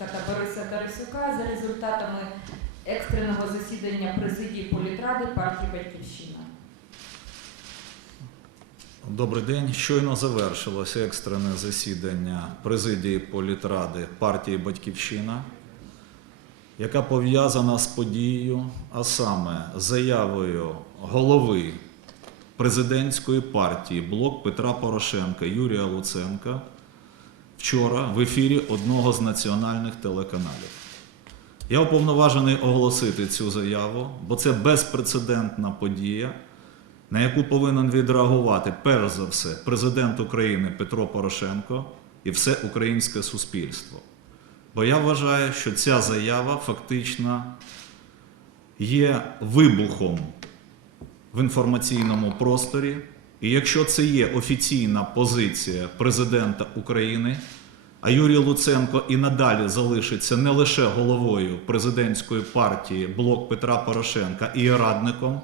Сенченка та Бориса Тарасюка за результатами екстреного засідання президії політради партії Батьківщина. Добрий день. Щойно завершилося екстрене засідання президії політради партії Батьківщина, яка пов'язана з подією, а саме заявою голови президентської партії Блок Петра Порошенка Юрія Луценка вчора в ефірі одного з національних телеканалів. Я уповноважений оголосити цю заяву, бо це безпрецедентна подія на яку повинен відреагувати перш за все президент України Петро Порошенко і все українське суспільство. Бо я вважаю, що ця заява фактично є вибухом в інформаційному просторі. І якщо це є офіційна позиція президента України, а Юрій Луценко і надалі залишиться не лише головою президентської партії Блок Петра Порошенка і радником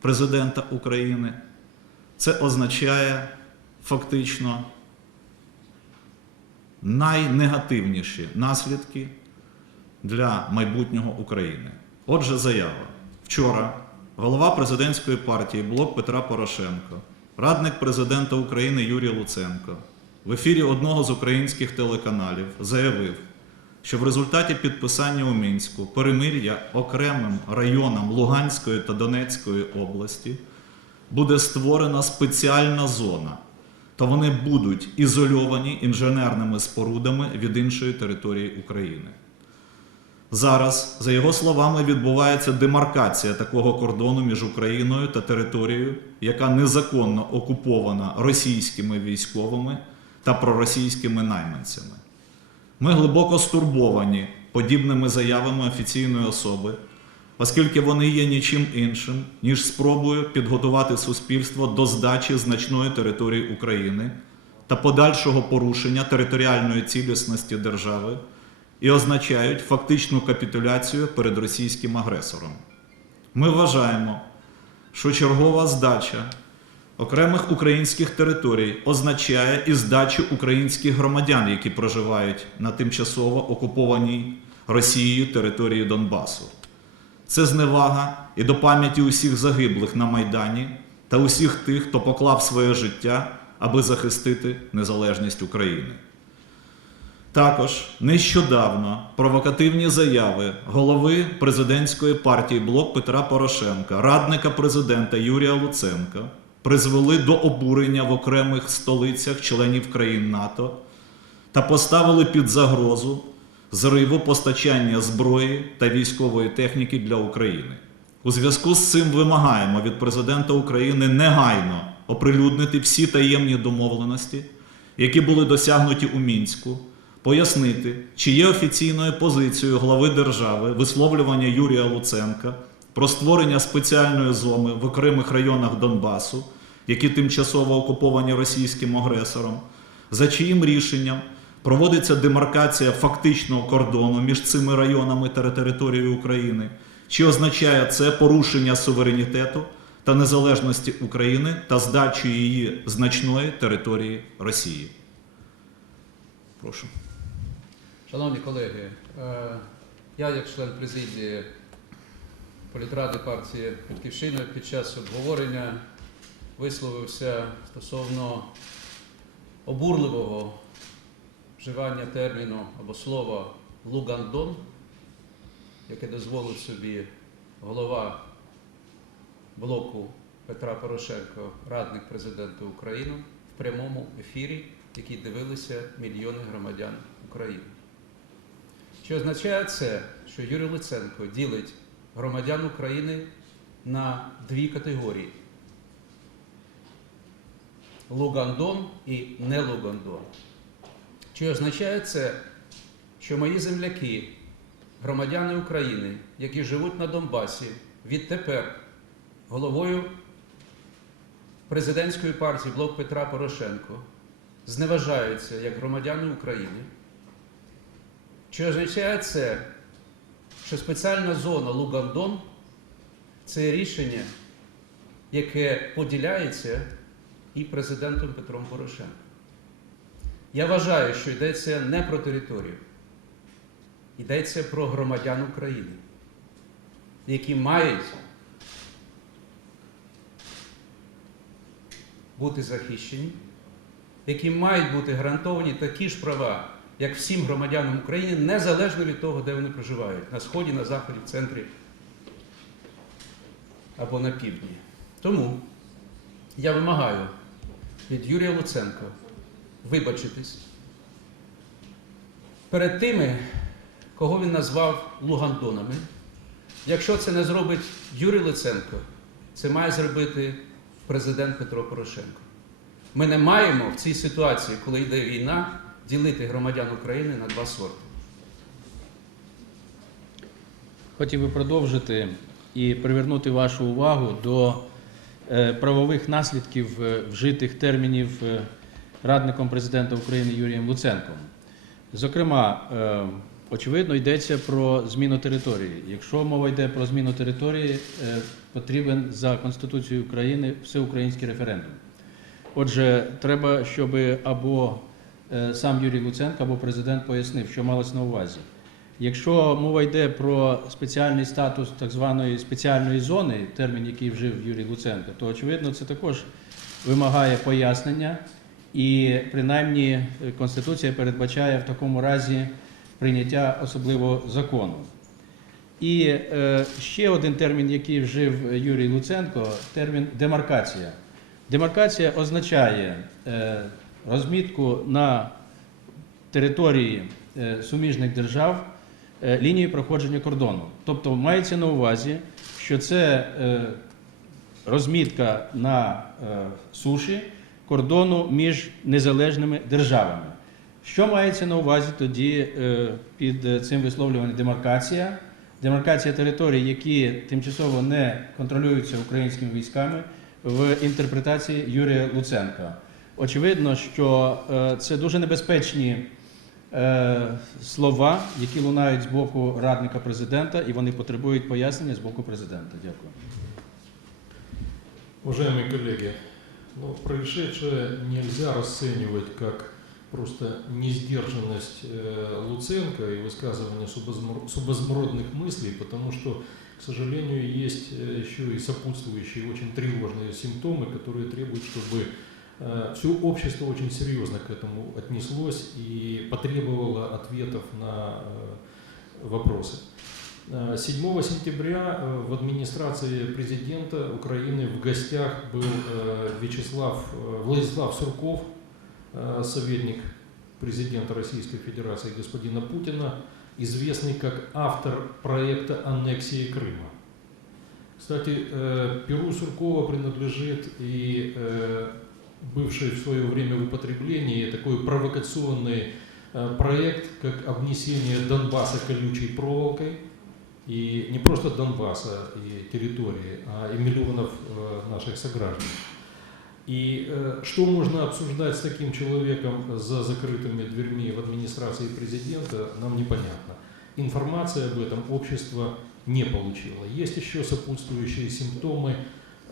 президента України, це означає фактично найнегативніші наслідки для майбутнього України. Отже, заява. Вчора голова президентської партії Блок Петра Порошенко, радник президента України Юрій Луценко в ефірі одного з українських телеканалів заявив, що в результаті підписання у Мінську перемир'я окремим районам Луганської та Донецької області буде створена спеціальна зона, то вони будуть ізольовані інженерними спорудами від іншої території України. Зараз, за його словами, відбувається демаркація такого кордону між Україною та територією, яка незаконно окупована російськими військовими та проросійськими найманцями. Ми глибоко стурбовані подібними заявами офіційної особи, оскільки вони є нічим іншим, ніж спробою підготувати суспільство до здачі значної території України та подальшого порушення територіальної цілісності держави і означають фактичну капітуляцію перед російським агресором. Ми вважаємо, що чергова здача окремих українських територій означає і здачу українських громадян, які проживають на тимчасово окупованій Росією території Донбасу. Це зневага і до пам'яті усіх загиблих на Майдані та усіх тих, хто поклав своє життя, аби захистити незалежність України. Також нещодавно провокативні заяви голови президентської партії Блок Петра Порошенка, радника президента Юрія Луценка призвели до обурення в окремих столицях членів країн НАТО та поставили під загрозу зриву постачання зброї та військової техніки для України. У зв'язку з цим вимагаємо від президента України негайно оприлюднити всі таємні домовленості, які були досягнуті у мінську, пояснити, чи є офіційною позицією глави держави висловлювання Юрія Луценка про створення спеціальної зони в окремих районах Донбасу, які тимчасово окуповані російським агресором, за чиїм рішенням проводиться демаркація фактичного кордону між цими районами та територією України, чи означає це порушення суверенітету та незалежності України та здачу її значної території Росії. Прошу. Шановні колеги, е, я як член президії політради партії Батьківщина під час обговорення висловився стосовно обурливого вживання терміну або слова Лугандон, яке дозволив собі голова блоку Петра Порошенко, радник президента України, в прямому ефірі, який дивилися мільйони громадян України. Чи означає це, що Юрій Луценко ділить громадян України на дві категорії: Лугандон і не Лугандон? Чи означає це, що мої земляки, громадяни України, які живуть на Донбасі, відтепер головою президентської партії Блок Петра Порошенко зневажаються як громадяни України? Чи означає це, що спеціальна зона Лугандон це рішення, яке поділяється і президентом Петром Порошенком? Я вважаю, що йдеться не про територію, йдеться про громадян України, які мають бути захищені, які мають бути гарантовані такі ж права, як всім громадянам України, незалежно від того, де вони проживають на сході, на заході, в центрі або на півдні. Тому я вимагаю від Юрія Луценка вибачитись перед тими, кого він назвав Лугандонами. Якщо це не зробить Юрій Луценко, це має зробити президент Петро Порошенко. Ми не маємо в цій ситуації, коли йде війна, ділити громадян України на два сорти. Хотів би продовжити і привернути вашу увагу до е, правових наслідків е, вжитих термінів е, радником президента України Юрієм Луценком. Зокрема, очевидно, йдеться про зміну території. Якщо мова йде про зміну території, потрібен за Конституцією України всеукраїнський референдум. Отже, треба, щоб або сам Юрій Луценко, або президент пояснив, що малось на увазі. Якщо мова йде про спеціальний статус так званої спеціальної зони, термін, який вжив Юрій Луценко, то очевидно це також вимагає пояснення, і принаймні е, Конституція передбачає в такому разі прийняття особливого закону. І е, ще один термін, який вжив Юрій Луценко, термін демаркація. Демаркація означає е, розмітку на території е, суміжних держав е, лінії проходження кордону. Тобто мається на увазі, що це е, розмітка на суші кордону між незалежними державами. Що мається на увазі тоді під цим висловлюванням демаркація? Демаркація територій, які тимчасово не контролюються українськими військами в інтерпретації Юрія Луценка Очевидно, що е, це дуже небезпечні е, слова, які лунають з боку радника президента, і вони потребують пояснення з боку президента. Дякую. Уважаемые коллеги, ну, происшедшее нельзя расценивать как просто несдержанность э, Луценко и высказывание субозмор- субозмородных мыслей, потому что, к сожалению, есть э, еще и сопутствующие очень тревожные симптомы, которые требуют, чтобы все общество очень серьезно к этому отнеслось и потребовало ответов на э, вопросы. Э, 7 сентября э, в администрации президента Украины в гостях был э, Вячеслав, э, Владислав Сурков, э, советник президента Российской Федерации господина Путина, известный как автор проекта аннексии Крыма. Кстати, э, Перу Суркова принадлежит и э, бывший в свое время в употреблении такой провокационный э, проект, как обнесение Донбасса колючей проволокой. И не просто Донбасса и территории, а и миллионов э, наших сограждан. И э, что можно обсуждать с таким человеком за закрытыми дверьми в администрации президента, нам непонятно. Информация об этом общество не получило. Есть еще сопутствующие симптомы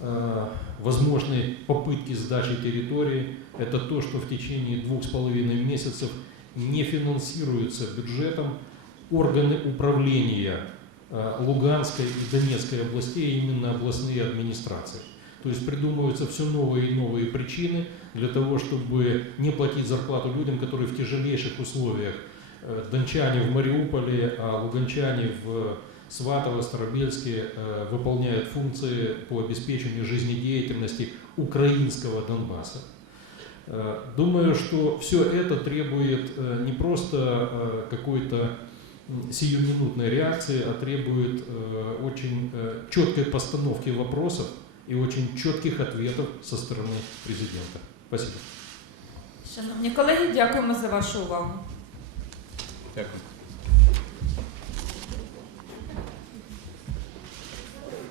э, возможной попытки сдачи территории. Это то, что в течение двух с половиной месяцев не финансируются бюджетом органы управления э, Луганской и Донецкой областей, а именно областные администрации. То есть придумываются все новые и новые причины для того, чтобы не платить зарплату людям, которые в тяжелейших условиях, э, дончане в Мариуполе, а луганчане в Сватово, Старобельске э, выполняют функции по обеспечению жизнедеятельности украинского Донбасса. Э, Думаю, что все это требует э, не просто э, какой-то сиюминутной реакции, а требует э, очень э, четкой постановки вопросов и очень четких ответов со стороны президента. Спасибо. Шановні колеги, дякуємо за вашу увагу. Дякую.